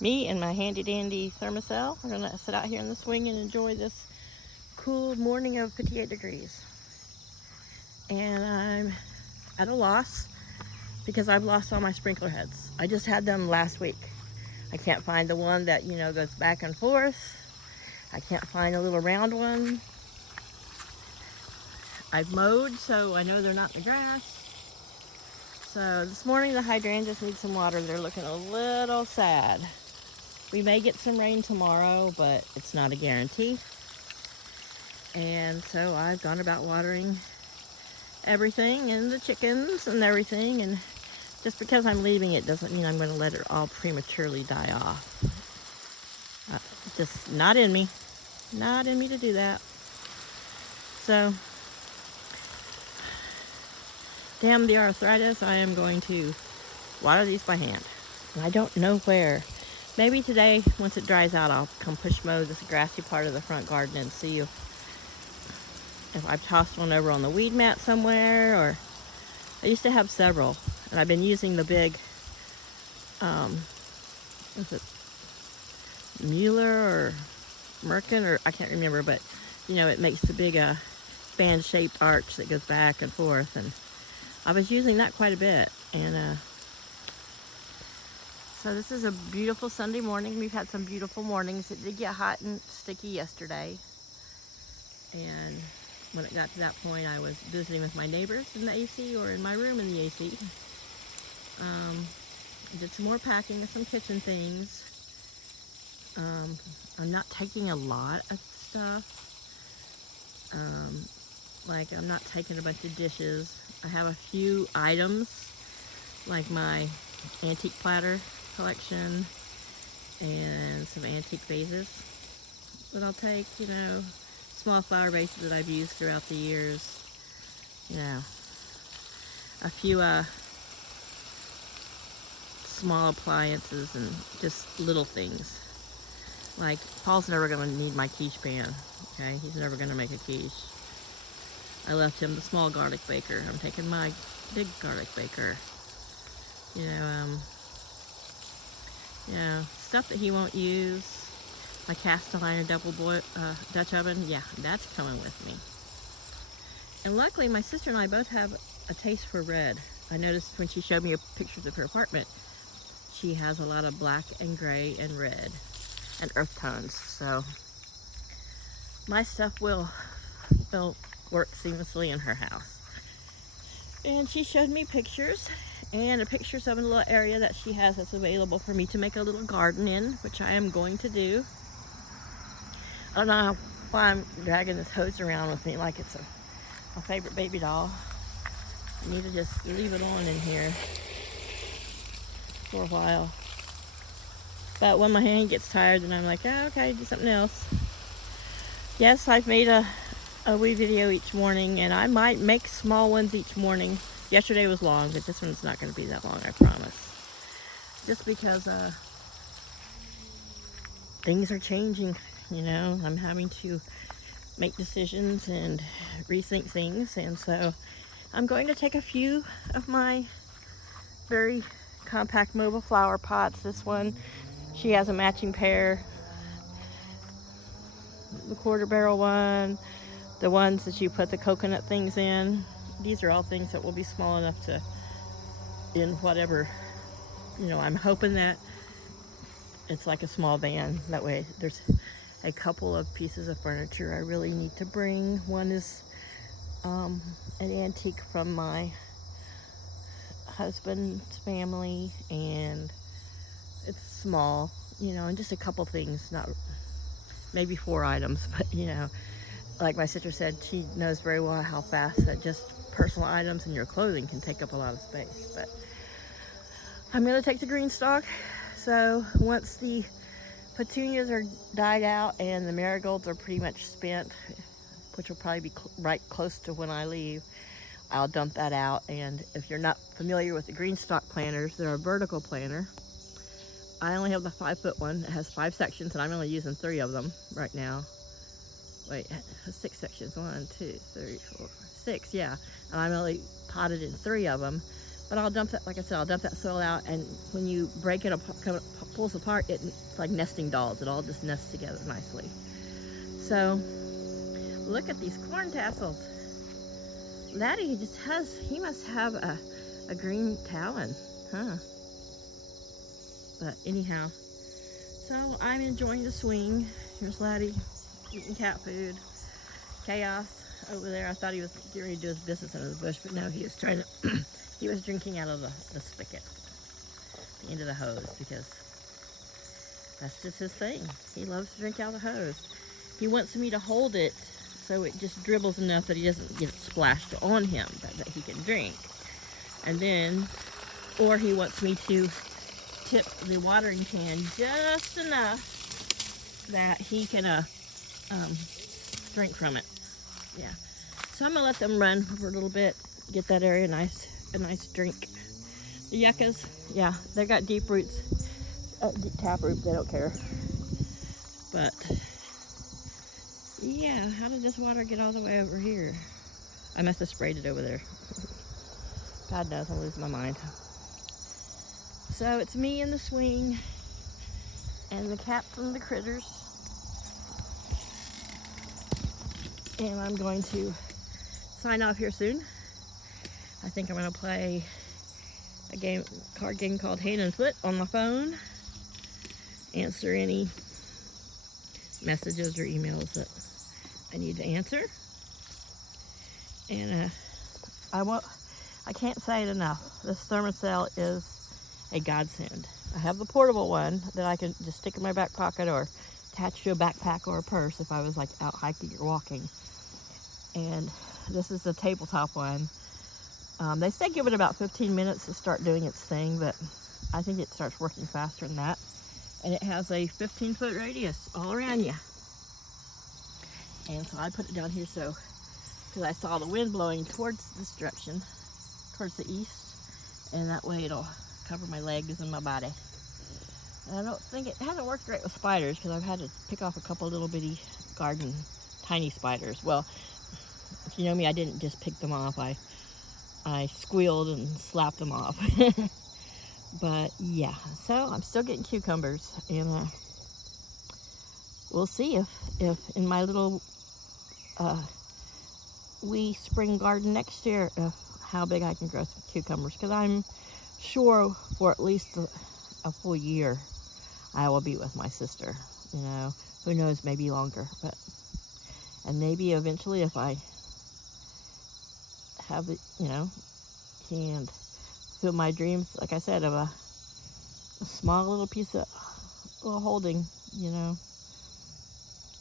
Me and my handy dandy thermosol are gonna sit out here in the swing and enjoy this cool morning of 58 degrees. And I'm at a loss because I've lost all my sprinkler heads. I just had them last week. I can't find the one that, goes back and forth. I can't find a little round one. I've mowed, so I know they're not in the grass. So this morning the hydrangeas need some water. They're looking a little sad. We may get some rain tomorrow, but it's not a guarantee. And so I've gone about watering everything and the chickens and everything. And just because I'm leaving it doesn't mean I'm going to let it all prematurely die off. Just not in me. Not in me to do that. So, damn the arthritis, I am going to water these by hand. And I don't know where. Maybe today, once it dries out, I'll come push mow this grassy part of the front garden and see if I've tossed one over on the weed mat somewhere. Or I used to have several, and I've been using the big, what's it, Mueller or Merkin, or I can't remember, but it makes the big fan-shaped arch that goes back and forth, and I was using that quite a bit. And so this is a beautiful Sunday morning. We've had some beautiful mornings. It did get hot and sticky yesterday, and when it got to that point, I was visiting with my neighbors in the AC or in my room in the AC. I did some more packing of some kitchen things. I'm not taking a lot of stuff. Like I'm not taking a bunch of dishes. I have a few items, like my antique platter collection and some antique vases that I'll take, small flower vases that I've used throughout the years, a few small appliances and just little things. Like Paul's never going to need my quiche pan, okay? He's never going to make a quiche. I left him the small garlic baker. I'm taking my big garlic baker. Stuff that he won't use. My cast iron double boil Dutch oven, yeah, that's coming with me. And luckily, my sister and I both have a taste for red. I noticed when she showed me pictures of her apartment, she has a lot of black and gray and red and earth tones. So my stuff will work seamlessly in her house. And she showed me pictures, and pictures of a little area that she has that's available for me to make a little garden in, which I am going to do. I don't know why I'm dragging this hose around with me like it's my favorite baby doll. I need to just leave it on in here for a while. But when my hand gets tired, then I'm like, oh, okay, do something else. Yes, I've made a wee video each morning, and I might make small ones each morning. Yesterday was long, but this one's not going to be that long, I promise. Just because things are changing, I'm having to make decisions and rethink things, and so I'm going to take a few of my very compact mobile flower pots. This one, she has a matching pair. The quarter barrel one, the ones that you put the coconut things in. These are all things that will be small enough to, in whatever, I'm hoping that it's like a small van. That way there's a couple of pieces of furniture I really need to bring. One is an antique from my husband's family, and it's small, and just a couple things, not maybe 4 items, but like my sister said, she knows very well how fast that just personal items and your clothing can take up a lot of space. But I'm going to take the green stalk. So once the petunias are dyed out and the marigolds are pretty much spent, which will probably be right close to when I leave, I'll dump that out. And if you're not familiar with the green stalk planters, they're a vertical planter. I only have the 5-foot one. It has 5 sections, and I'm only using 3 of them right now. Wait, 6 sections. 1, 2, 3, 4, 5, 6, yeah. And I'm only potted in 3 of them. But I'll dump that, like I said, I'll dump that soil out, and when you break it, pulls apart, it's like nesting dolls. It all just nests together nicely. So, look at these corn tassels. Laddie he must have a green talon, huh? But anyhow, so I'm enjoying the swing. Here's Laddie eating cat food. Chaos over there. I thought he was getting ready to do his business under the bush, but no, he was trying to, he was drinking out of the spigot, the end of the hose, because that's just his thing. He loves to drink out of the hose. He wants me to hold it so it just dribbles enough that he doesn't get splashed on him, that he can drink. And then, or he wants me to tip the watering can just enough that he can drink from it. Yeah. So I'm gonna let them run for a little bit, get that area a nice drink. The yuccas, yeah, they've got deep roots, deep tap root. They don't care. But yeah, how did this water get all the way over here? I must have sprayed it over there. God knows, I'm losing my mind. So it's me in the swing and the cats and the critters. And I'm going to sign off here soon. I think I'm going to play a card game called Hand and Foot on my phone. Answer any messages or emails that I need to answer. And I can't say it enough. This thermocell is a godsend. I have the portable one that I can just stick in my back pocket or attach to a backpack or a purse if I was like out hiking or walking. And this is the tabletop one. They say give it about 15 minutes to start doing its thing, but I think it starts working faster than that. And it has a 15-foot radius all around you. And so I put it down here because I saw the wind blowing towards this direction, towards the east, and that way it'll cover my legs and my body. And I don't think it hasn't worked great with spiders because I've had to pick off a couple little bitty garden tiny spiders. Well, if you know me, I didn't just pick them off. I squealed and slapped them off. But yeah, so I'm still getting cucumbers, and we'll see if in my little wee spring garden next year, how big I can grow some cucumbers, because I'm sure for at least a full year I will be with my sister. You know, who knows, maybe longer, and maybe eventually if I have it, you know, and fulfill my dreams, like I said, of a small little piece of little holding, you know,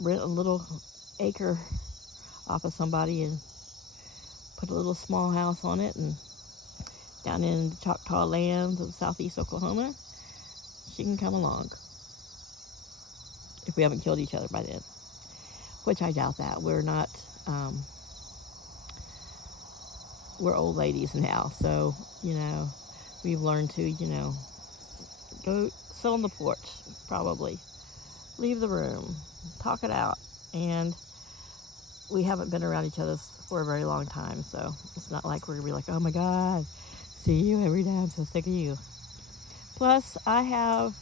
rent a little acre off of somebody and put a little small house on it, and down in the Choctaw lands of southeast Oklahoma, she can come along. If we haven't killed each other by then, which I doubt that. We're not, we're old ladies now, so, you know, we've learned to, you know, go sit on the porch, probably, leave the room, talk it out, and we haven't been around each other for a very long time, so it's not like we're gonna be like, oh my God, see you every day, I'm so sick of you. Plus, I have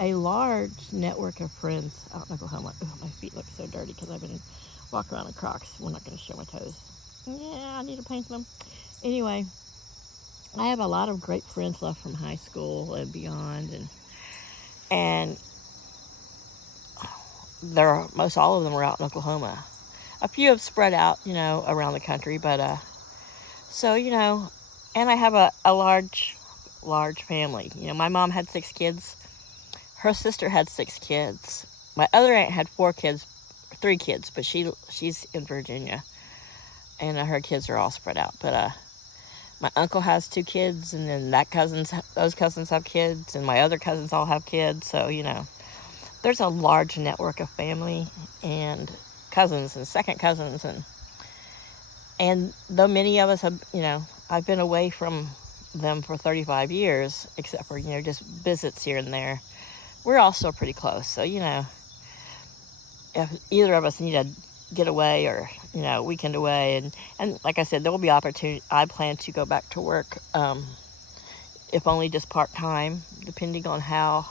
a large network of friends out in Oklahoma. Ugh, my feet look so dirty because I've been walking around in Crocs. We're not going to show my toes. Yeah, I need to paint them. Anyway, I have a lot of great friends left from high school and beyond, and most all of them are out in Oklahoma. A few have spread out, you know, around the country, but so, you know, and I have a large family. You know, my mom had 6 kids. Her sister had 6 kids. My other aunt had 3 kids, but she's in Virginia, and her kids are all spread out. But my uncle has 2 kids, and then those cousins have kids, and my other cousins all have kids. So, you know, there's a large network of family and cousins and second cousins, and though many of us have, you know, I've been away from them for 35 years, except for, you know, just visits here and there, we're all still pretty close. So, you know, if either of us need to get away or, you know, weekend away, and like I said, there will be opportunity. I plan to go back to work if only just part-time, depending on how,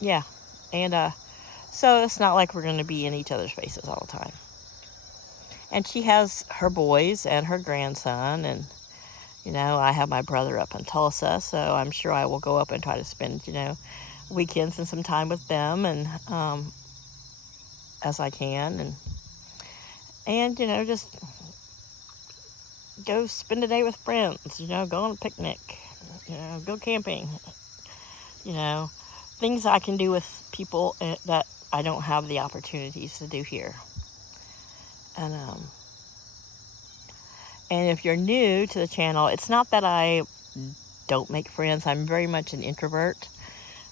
yeah. And so it's not like we're going to be in each other's faces all the time. And she has her boys and her grandson, and, you know, I have my brother up in Tulsa, so I'm sure I will go up and try to spend, you know, weekends and some time with them, and as I can, and you know, just go spend a day with friends, you know, go on a picnic, you know, go camping, you know, things I can do with people that I don't have the opportunities to do here. And if you're new to the channel, it's not that I don't make friends. I'm very much an introvert.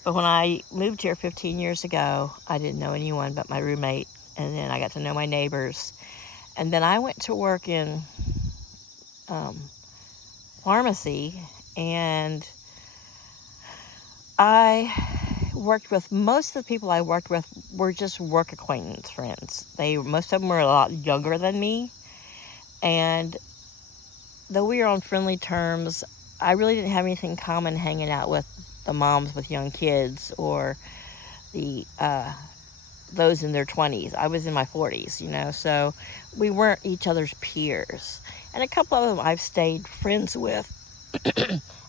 But when I moved here 15 years ago, I didn't know anyone but my roommate. And then I got to know my neighbors. And then I went to work in pharmacy, and I worked with, most of the people I worked with were just work acquaintance friends. Most of them were a lot younger than me, and though we were on friendly terms, I really didn't have anything in common hanging out with the moms with young kids or the those in their 20s. I was in my 40s, you know, so we weren't each other's peers. And a couple of them I've stayed friends with.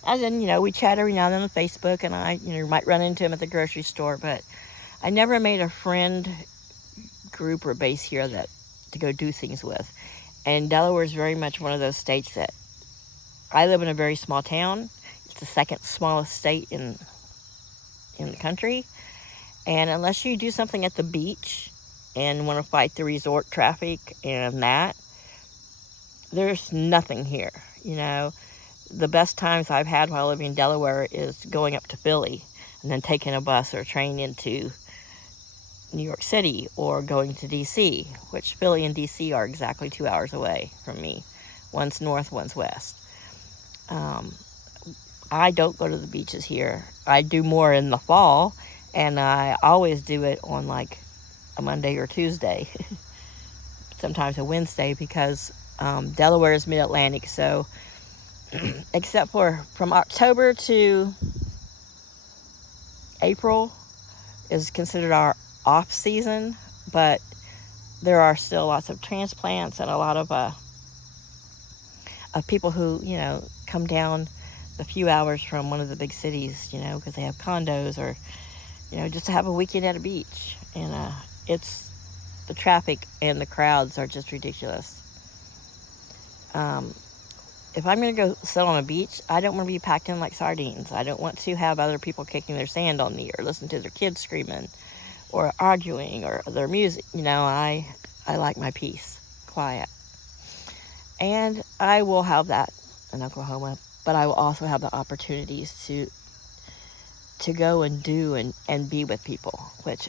As in, you know, we chat every now and then on Facebook, and I, you know, might run into them at the grocery store, but I never made a friend group or base here that to go do things with. And Delaware is very much one of those states that, I live in a very small town. It's the second smallest state in the country. And unless you do something at the beach and want to fight the resort traffic and that, there's nothing here, you know. The best times I've had while living in Delaware is going up to Philly and then taking a bus or a train into New York City, or going to DC, which Philly and DC are exactly 2 hours away from me. One's north, one's west. I don't go to the beaches here. I do more in the fall, and I always do it on like a Monday or Tuesday, sometimes a Wednesday, because Delaware is mid-Atlantic, so except for from October to April is considered our off season, but there are still lots of transplants and a lot of people who, you know, come down a few hours from one of the big cities, you know, because they have condos, or, you know, just to have a weekend at a beach. And it's, the traffic and the crowds are just ridiculous. If I'm going to go sit on a beach, I don't want to be packed in like sardines. I don't want to have other people kicking their sand on me, or listen to their kids screaming or arguing, or their music. You know, I like my peace, quiet. And I will have that in Oklahoma, but I will also have the opportunities to go and do and be with people, which,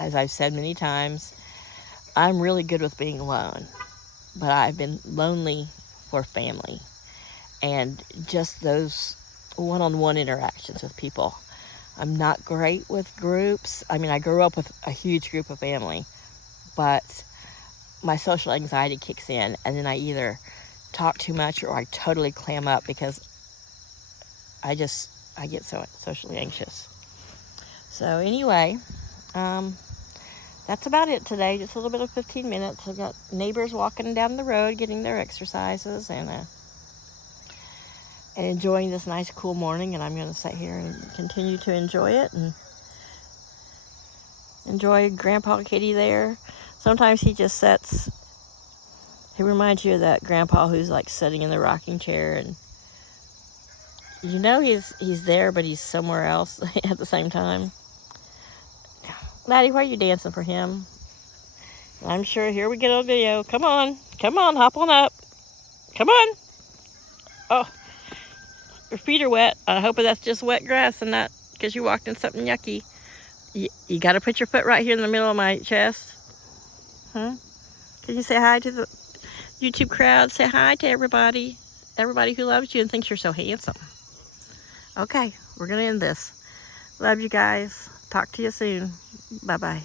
as I've said many times, I'm really good with being alone, but I've been lonely for family and just those one-on-one interactions with people. I'm not great with groups. I mean, I grew up with a huge group of family, but my social anxiety kicks in, and then I either talk too much or I totally clam up, because I get so socially anxious. So anyway, that's about it today. Just a little bit of 15 minutes. I've got neighbors walking down the road getting their exercises, and enjoying this nice cool morning. And I'm going to sit here and continue to enjoy it and enjoy Grandpa Kitty there. Sometimes he just sits. He reminds you of that grandpa who's like sitting in the rocking chair, and you know he's there, but he's somewhere else at the same time. Laddie, why are you dancing for him? I'm sure, here we get on video. Come on, hop on up. Come on. Oh, your feet are wet. I hope that's just wet grass and not because you walked in something yucky. You got to put your foot right here in the middle of my chest. Huh? Can you say hi to the YouTube crowd? Say hi to everybody. Everybody who loves you and thinks you're so handsome. Okay, we're going to end this. Love you guys. Talk to you soon. Bye-bye.